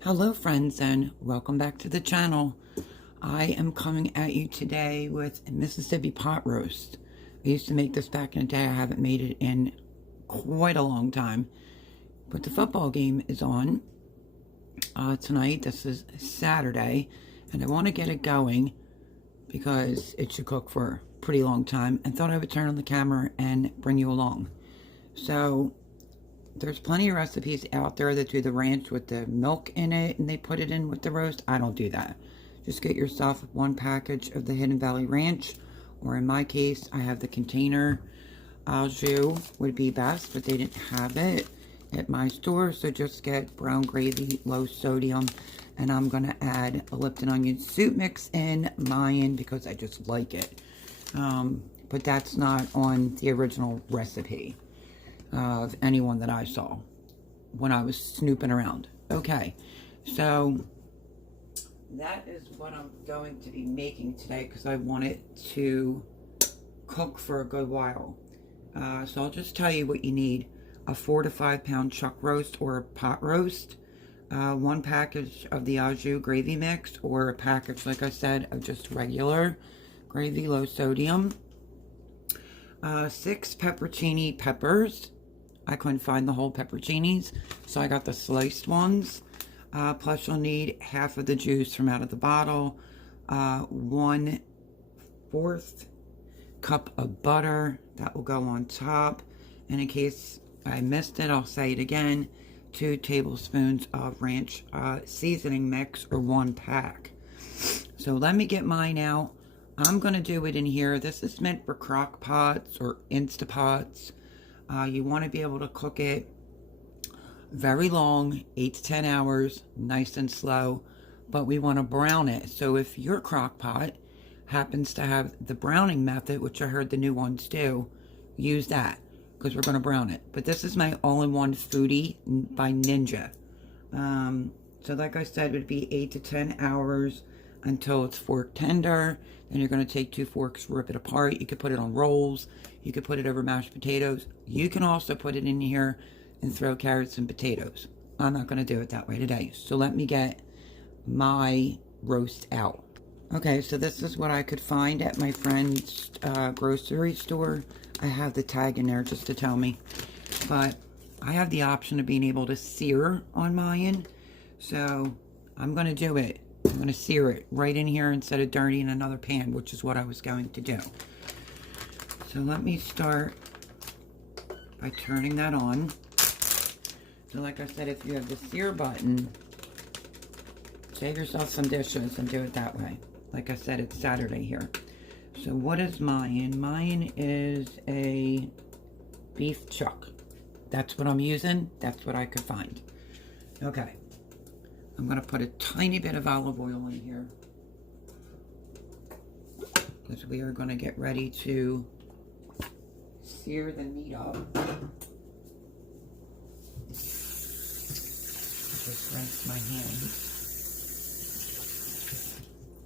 Hello friends, and welcome back to the channel. I am coming at you today with Mississippi pot roast. I used to make this back in the day. I haven't made it in quite a long time, but the football game is on tonight. This is Saturday, and I want to get it going because it should cook for a pretty long time, and thought I would turn on the camera and bring you along. So there's plenty of recipes out there that do the ranch with the milk in it and they put it in with the roast. I don't do that. Just get yourself one package of the Hidden Valley Ranch, or in my case, I have the container. Au jus would be best, but they didn't have it at my store, so just get brown gravy, low sodium, and I'm going to add a Lipton onion soup mix in mine because I just like it. But that's not on the original recipe of anyone that I saw when I was snooping around. Okay, so that is what I'm going to be making today because I want it to cook for a good while. So I'll just tell you what you need. A 4 to 5 pound chuck roast or a pot roast, one package of the au jus gravy mix, or a package, like I said, of just regular gravy, low sodium, 6 peppercini peppers. I couldn't find the whole pepperoncinis, so I got the sliced ones. Plus you'll need half of the juice from out of the bottle, 1/4 cup of butter, that will go on top, and in case I missed it, I'll say it again, 2 tablespoons of ranch seasoning mix, or 1 pack. So let me get mine out. I'm going to do it in here. This is meant for crock pots or Instapots. You want to be able to cook it very long, 8 to 10 hours, nice and slow, but we want to brown it. So if your crock pot happens to have the browning method, which I heard the new ones do, use that because we're going to brown it. But this is my all-in-one foodie by Ninja. So like I said, it would be 8 to 10 hours until it's fork tender. Then you're going to take 2 forks, rip it apart. You could put it on rolls. You could put it over mashed potatoes. You can also put it in here and throw carrots and potatoes. I'm not going to do it that way today. So let me get my roast out. Okay, so this is what I could find at my friend's grocery store. I have the tag in there just to tell me. But I have the option of being able to sear on mine. So I'm going to do it. I'm going to sear it right in here instead of dirtying another pan, which is what I was going to do. So let me start by turning that on. So like I said, if you have the sear button, save yourself some dishes and do it that way. Like I said, it's Saturday here. So what is mine? Mine is a beef chuck. That's what I'm using. That's what I could find. Okay. I'm going to put a tiny bit of olive oil in here because we are going to get ready to sear the meat up. Just rinse my hands.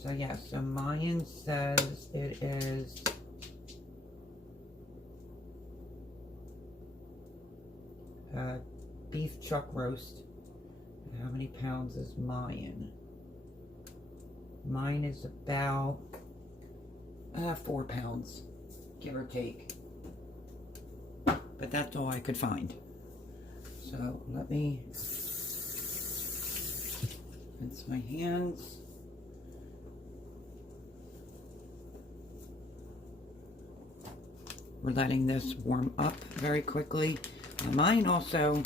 So yeah, so mine says it is beef chuck roast. How many pounds is mine? Mine is about 4 pounds, give or take. But that's all I could find. So let me rinse my hands. We're letting this warm up very quickly. Mine also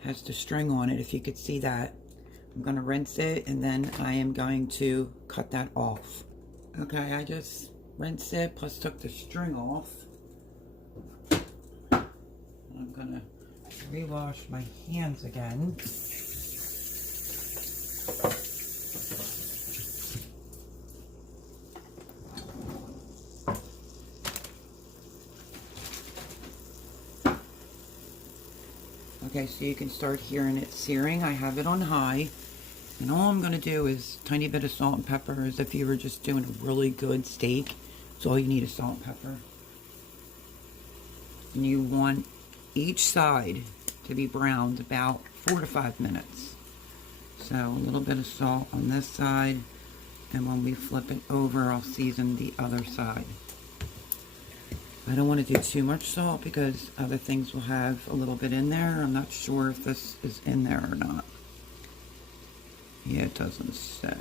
has the string on it, if you could see that. I'm going to rinse it and then I am going to cut that off. Okay, I just rinsed it plus took the string off. I'm going to rewash my hands again. Okay, so you can start hearing it searing. I have it on high. And all I'm going to do is a tiny bit of salt and pepper, as if you were just doing a really good steak. That's all you need is salt and pepper. And you want each side to be browned about 4 to 5 minutes. So a little bit of salt on this side, and when we flip it over, I'll season the other side. I don't want to do too much salt because other things will have a little bit in there. I'm not sure if this is in there or not. Yeah, it doesn't say.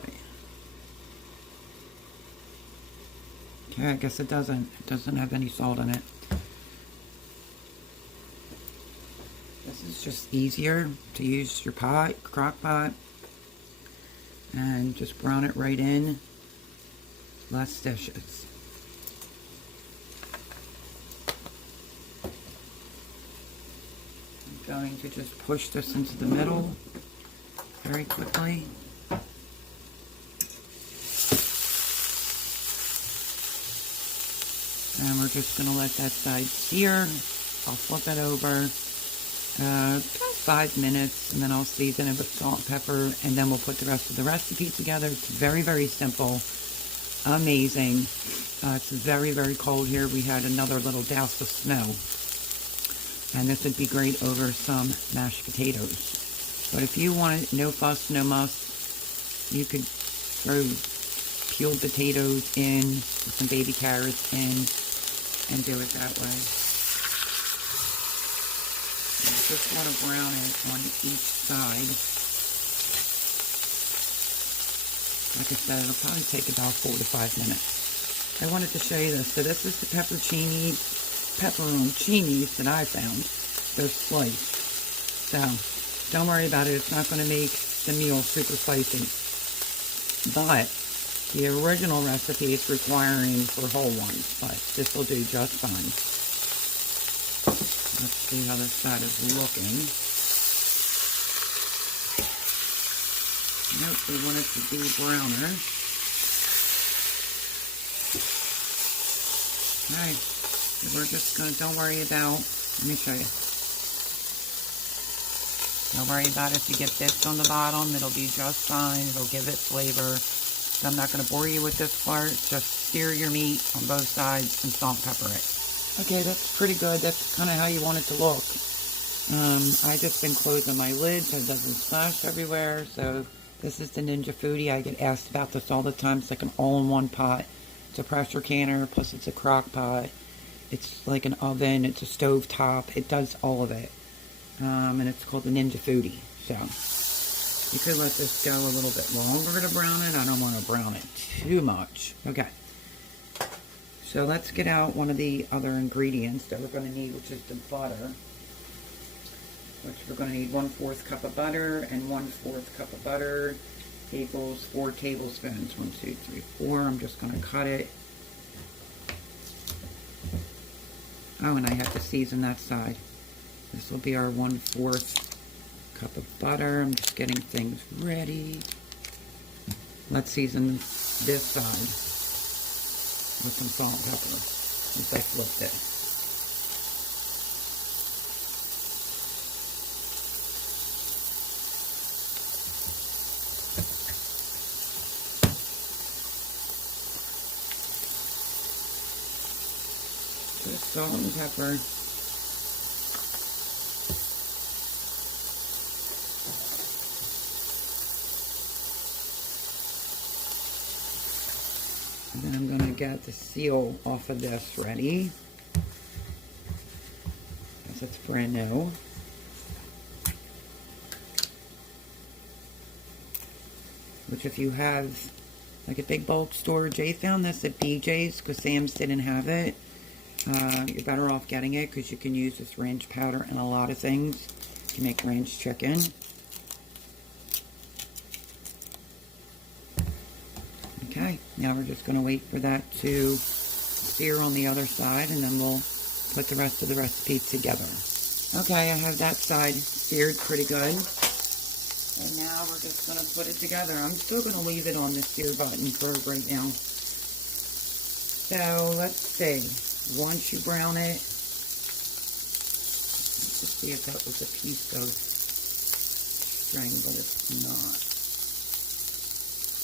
Okay, I guess it doesn't. It doesn't have any salt in it. This is just easier to use your pot, crock pot, and just brown it right in. Less dishes. I'm going to just push this into the middle very quickly. And we're just going to let that side sear. I'll flip it over about 5 minutes, and then I'll season it with salt and pepper, and then we'll put the rest of the recipe together. It's very, very simple. Amazing. It's very, very cold here. We had another little douse of snow. And this would be great over some mashed potatoes. But if you want it, no fuss, no muss, you could throw peeled potatoes in, with some baby carrots in, and do it that way. You just want to brown it on each side. Like I said, it'll probably take about 4 to 5 minutes. I wanted to show you this. So this is the pepperoncinis that I found. They're sliced. So don't worry about it. It's not going to make the meal super spicy. But the original recipe is requiring for whole ones, but this will do just fine. Let's see how this side is looking. Nope, we want it to be browner. Okay, so we're just going to, don't worry about, let me show you. Don't worry about if you get bits on the bottom, it'll be just fine, it'll give it flavor. So I'm not going to bore you with this part, just sear your meat on both sides and salt and pepper it. Okay, that's pretty good. That's kind of how you want it to look. I just been closing my lid so it doesn't splash everywhere. So this is the Ninja Foodie. I get asked about this all the time. It's like an all-in-one pot. It's a pressure canner, plus it's a crock pot. It's like an oven. It's a stove top. It does all of it. And it's called the Ninja Foodie. So you could let this go a little bit longer to brown it. I don't want to brown it too much. Okay. So let's get out one of the other ingredients that we're going to need, which is the butter. Which we're going to need 1/4 cup of butter, and 1/4 cup of butter equals 4 tablespoons. 1, 2, 3, 4. I'm just going to cut it. Oh, and I have to season that side. This will be our 1/4 cup of butter. I'm just getting things ready. Let's season this side with some salt and pepper once I flipped it. Just salt and pepper. And then I'm going to get the seal off of this ready, because it's brand new. Which if you have like a big bulk store, Jay found this at BJ's because Sam's didn't have it. You're better off getting it because you can use this ranch powder in a lot of things to make ranch chicken. Okay, now we're just going to wait for that to sear on the other side, and then we'll put the rest of the recipe together. Okay, I have that side seared pretty good. And now we're just going to put it together. I'm still going to leave it on the sear button for right now. So, let's see. Once you brown it, let's just see if that was a piece of string, but it's not.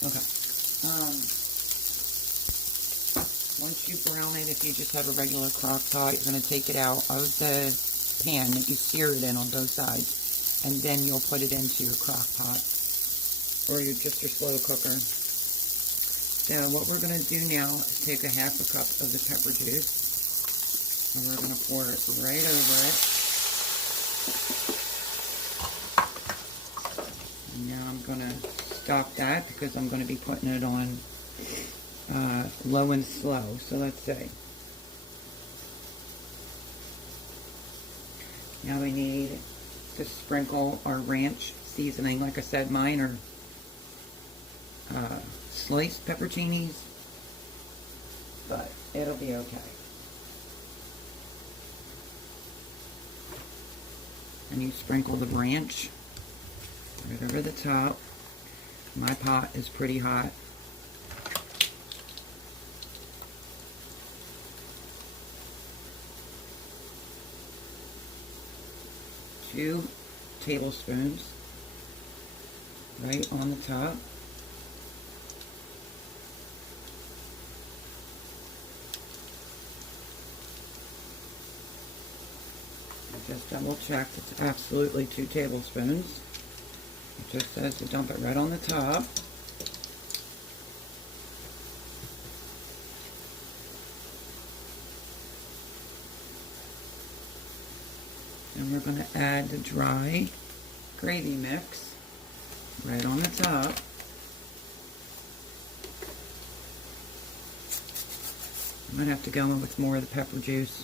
Okay. Once you brown it, if you just have a regular crock pot, you're going to take it out of the pan that you sear it in on both sides, and then you'll put it into your crock pot. or just your slow cooker. So what we're going to do now is take a half a cup of the pepper juice, and we're going to pour it right over it. And now I'm going to stop that because I'm going to be putting it on low and slow. So let's see. Now we need to sprinkle our ranch seasoning. Like I said, mine are sliced pepperoncinis, but it'll be okay. And you sprinkle the ranch right over the top. My pot is pretty hot. Two tablespoons right on the top. Just double check, it's absolutely 2 tablespoons. It just says to dump it right on the top. And we're going to add the dry gravy mix right on the top. I'm going to have to go in with more of the pepper juice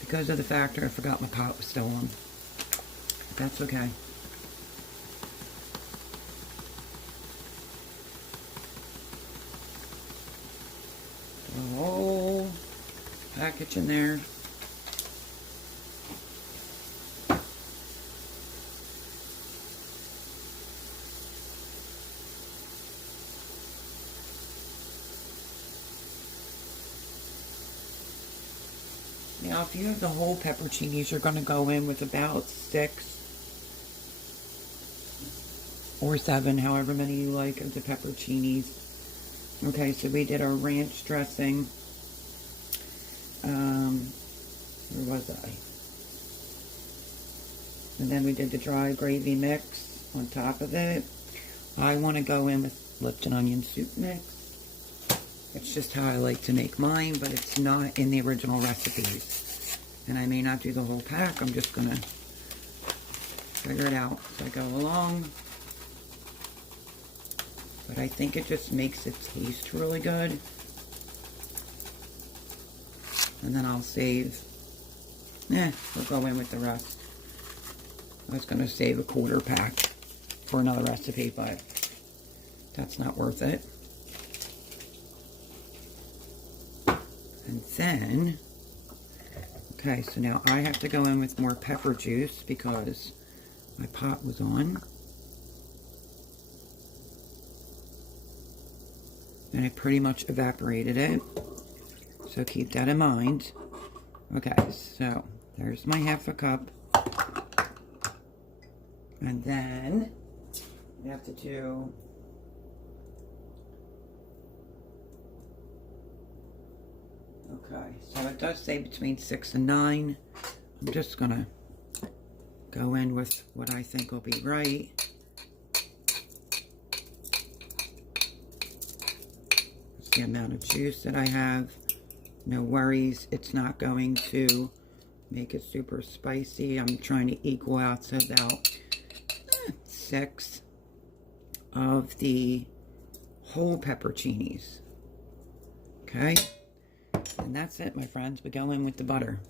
because of the factor I forgot my pot was still on. But that's okay. The whole package in there. Now, if you have the whole pepperoncinis, you're going to go in with about 6 or 7, however many you like, of the pepperoncinis. Okay, so we did our ranch dressing. Where was I? And then we did the dry gravy mix on top of it. I want to go in with Lipton onion soup mix. It's just how I like to make mine, but it's not in the original recipes. And I may not do the whole pack. I'm just going to figure it out as I go along. But I think it just makes it taste really good. And then I'll save. We'll go in with the rest. I was going to save a 1/4 pack for another recipe, but that's not worth it. And then, okay, so now I have to go in with more pepper juice because my pot was on. And I pretty much evaporated it. So keep that in mind. Okay, so there's my 1/2 cup. And then we have to do okay, so it does say between 6 and 9. I'm just gonna go in with what I think will be right. That's the amount of juice that I have. No worries, it's not going to make it super spicy. I'm trying to equal out to about 6 of the whole pepperoncinis. Okay? And that's it, my friends. We go in with the butter.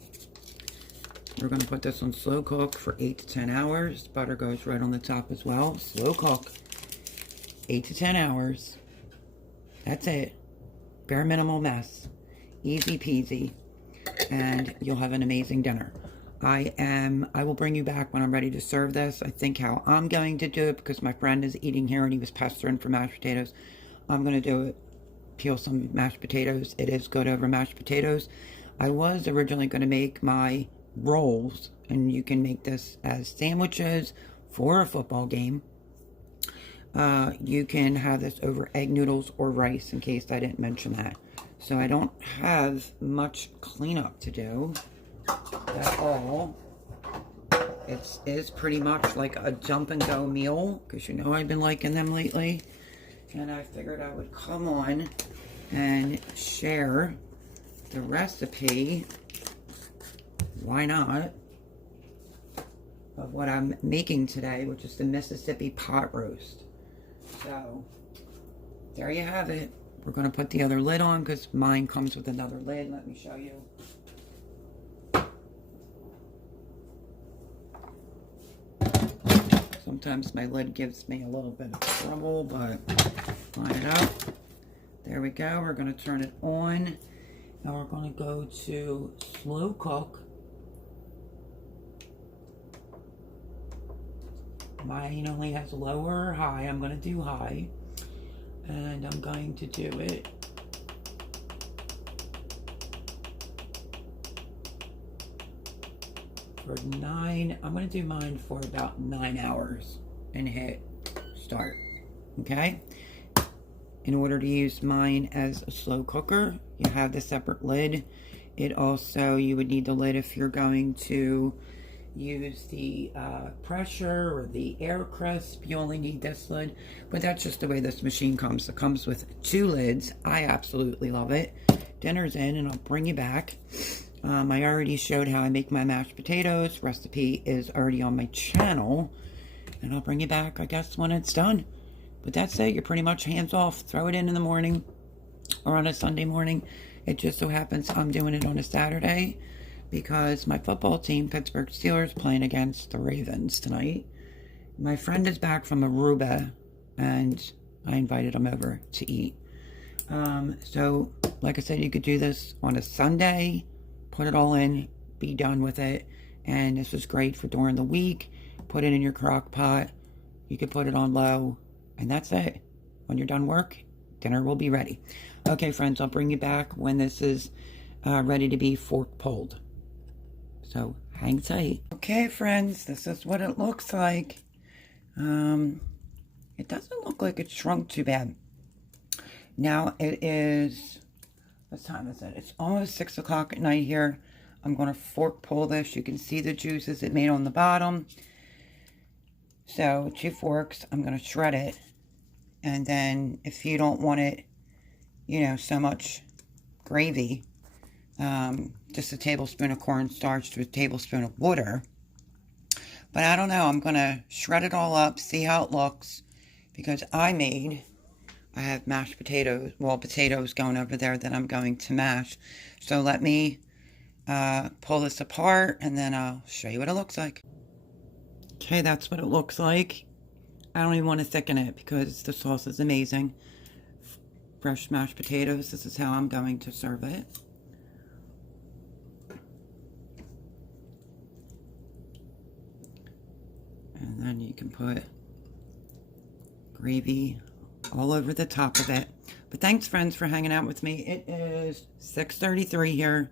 We're going to put this on slow cook for 8 to 10 hours. Butter goes right on the top as well. Slow cook. 8 to 10 hours. That's it. Bare minimal mess. Easy peasy. And you'll have an amazing dinner. I will bring you back when I'm ready to serve this. I think how I'm going to do it, because my friend is eating here and he was pestering for mashed potatoes. I'm going to do it. Peel some mashed potatoes. It is good over mashed potatoes. I was originally going to make my rolls, and you can make this as sandwiches for a football game. You can have this over egg noodles or rice, in case I didn't mention that. So I don't have much cleanup to do at all. It is pretty much like a jump and go meal, because you know I've been liking them lately. And I figured I would come on and share the recipe, why not, of what I'm making today, which is the Mississippi pot roast. So there you have it. We're going to put the other lid on because mine comes with another lid. Let me show you. Sometimes my lid gives me a little bit of trouble, but line it up. There we go. We're going to turn it on. Now we're going to go to slow cook. Mine only has low or high. I'm going to do high. And I'm going to do it for 9. I'm going to do mine for about 9 hours and hit start. Okay? In order to use mine as a slow cooker, you have the separate lid. It also, you would need the lid if you're going to use the pressure or the air crisp. You only need this lid, but that's just the way this machine comes. It comes with 2 lids. I absolutely love it. Dinner's in, and I'll bring you back. I already showed how I make my mashed potatoes. Recipe is already on my channel, and I'll bring you back, I guess, when it's done. But that's it. You're pretty much hands off. Throw it in the morning or on a Sunday morning. It just so happens I'm doing it on a Saturday because my football team, Pittsburgh Steelers, playing against the Ravens tonight. My friend is back from Aruba, and I invited him over to eat. So, like I said, you could do this on a Sunday, put it all in, be done with it, and this is great for during the week. Put it in your crock pot. You could put it on low, and that's it. When you're done work, dinner will be ready. Okay, friends, I'll bring you back when this is ready to be fork pulled. So hang tight. Okay, friends, this is what it looks like. It doesn't look like it shrunk too bad. Now it is, what time is it? It's almost 6 o'clock at night here. I'm going to fork pull this. You can see the juices it made on the bottom. So 2 forks, I'm going to shred it. And then if you don't want it, you know, so much gravy, just a tablespoon of cornstarch to a tablespoon of water. But I don't know, I'm going to shred it all up, see how it looks, because I have mashed potatoes, well, potatoes going over there that I'm going to mash. So let me pull this apart, and then I'll show you what it looks like. Okay, that's what it looks like. I don't even want to thicken it because the sauce is amazing. Fresh mashed potatoes, this is how I'm going to serve it. And then you can put gravy all over the top of it. But thanks, friends, for hanging out with me. It is 6:33 here.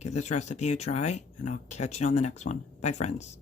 Give this recipe a try, and I'll catch you on the next one. Bye, friends.